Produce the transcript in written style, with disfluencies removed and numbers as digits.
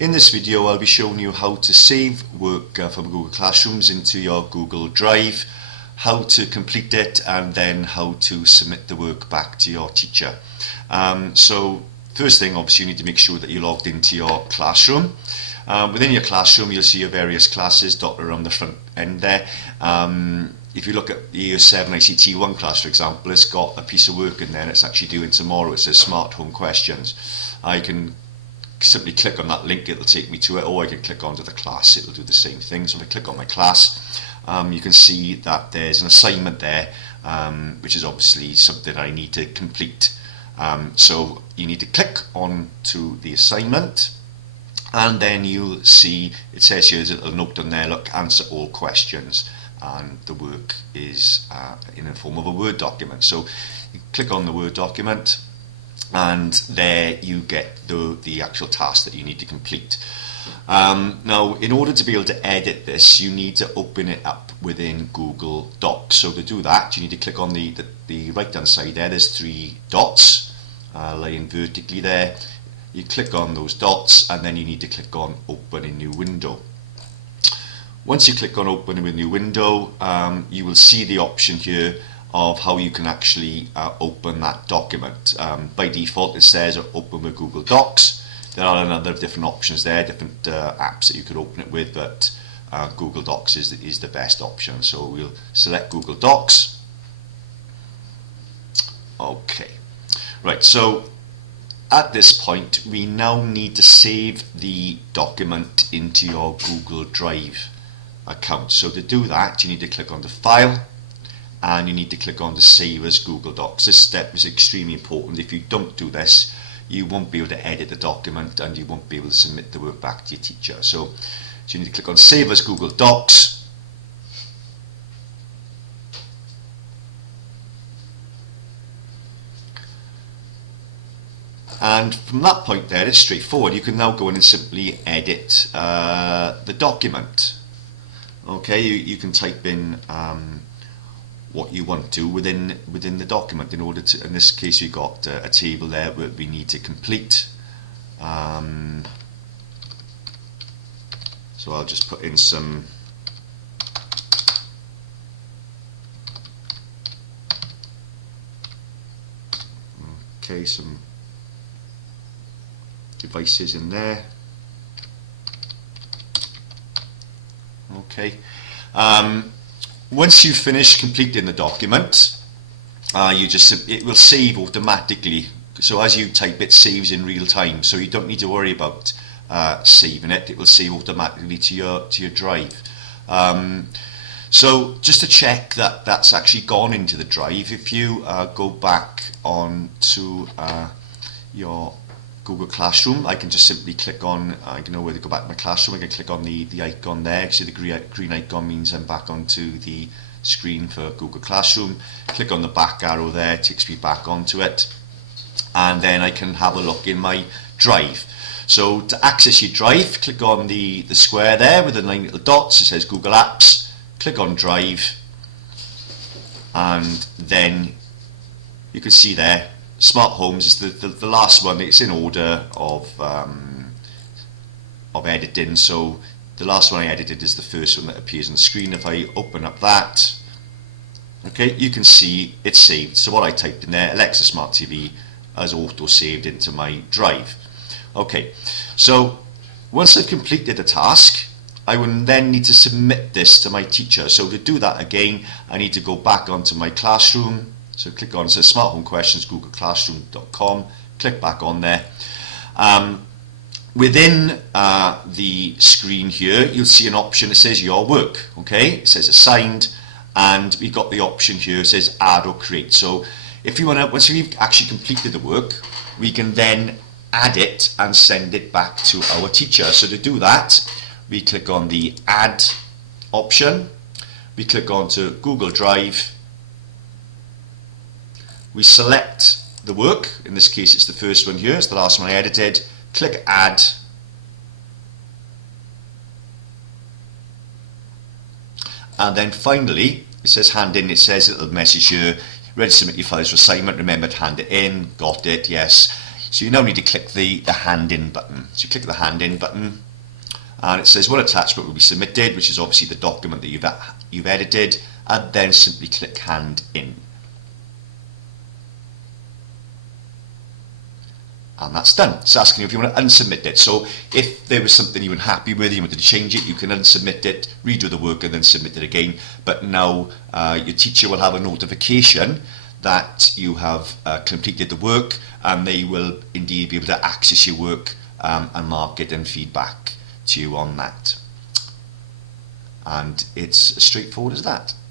In this video I'll be showing you how to save work from Google Classrooms into your Google Drive, how to complete it, and then how to submit the work back to your teacher. So first thing, obviously you need to make sure that you're logged into your classroom. Within your classroom you'll see your various classes dotted around the front end there. If you look at the Year 7 ICT 1 class, for example, it's got a piece of work in there it's actually due tomorrow. It says Smart Home Questions. I can simply click on that link, it'll take me to it, or I can click onto the class, it'll do the same thing. So if I click on my class, you can see that there's an assignment there, which is obviously something I need to complete. So you need to click on to the assignment, and then you'll see it says here, there's a little note on there, look, answer all questions, and the work is in the form of a Word document. So you click on the Word document, and there you get the actual task that you need to complete. Now, in order to be able to edit this, you need to open it up within Google Docs. So to do that, you need to click on the right hand side there. There's three dots lying vertically there. You click on those dots, and then you need to click on Open a New Window. Once you click on Open a New Window, you will see the option here of how you can actually open that document. By default it says open with Google Docs. There are a number of different options there, different apps that you could open it with, but Google Docs is the best option. So we'll select Google Docs. Okay, right, so at this point we now need to save the document into your Google Drive account. So to do that, you need to click on the File, and you need to click on the Save as Google Docs. This step is extremely important. If you don't do this, you won't be able to edit the document and you won't be able to submit the work back to your teacher. So you need to click on Save as Google Docs. And from that point there, it's straightforward. You can now go in and simply edit the document. Okay, you can type in what you want to within the document. In order to, in this case, we've got a table there where we need to complete. So I'll just put in some some devices in there. Okay. Once you've finished completing the document, it will save automatically. So as you type, it saves in real time. So you don't need to worry about saving it. It will save automatically to your drive. So just to check that that's actually gone into the drive, if you go back on to your Google Classroom, I can just simply click on, I can know where to go back to my classroom, I can click on the icon there. See, the green icon means I'm back onto the screen for Google Classroom. Click on the back arrow there, it takes me back onto it, and then I can have a look in my drive. So to access your drive, click on the square there with the 9 little dots. It says Google Apps, click on Drive, and then you can see there Smart Homes is the last one. It's in order of editing, so the last one I edited is the first one that appears on the screen. If I open up that, okay, you can see it's saved. So what I typed in there, Alexa Smart TV, has auto saved into my drive. Okay, so once I've completed the task, I will then need to submit this to my teacher. So to do that again, I need to go back onto my classroom. So click on, it says Smart Home Questions, googleclassroom.com, click back on there. Within the screen here, you'll see an option that says Your Work, okay? It says Assigned, and we've got the option here, it says Add or Create. So if you want to, once we've actually completed the work, we can then add it and send it back to our teacher. So to do that, we click on the Add option, we click onto Google Drive, we select the work, in this case it's the first one here, it's the last one I edited, click Add, and then finally it says Hand In. It says a little message here, ready to submit your files for assignment, remember to hand it in, got it, yes. So you now need to click the hand in button. So you click the hand in button, and it says what attachment will be submitted, which is obviously the document that you've edited, and then simply click hand in. And that's done. It's asking you if you want to unsubmit it. So if there was something you weren't happy with, you wanted to change it, you can unsubmit it, redo the work, and then submit it again. But now your teacher will have a notification that you have completed the work, and they will indeed be able to access your work and mark it and feedback to you on that. And it's as straightforward as that.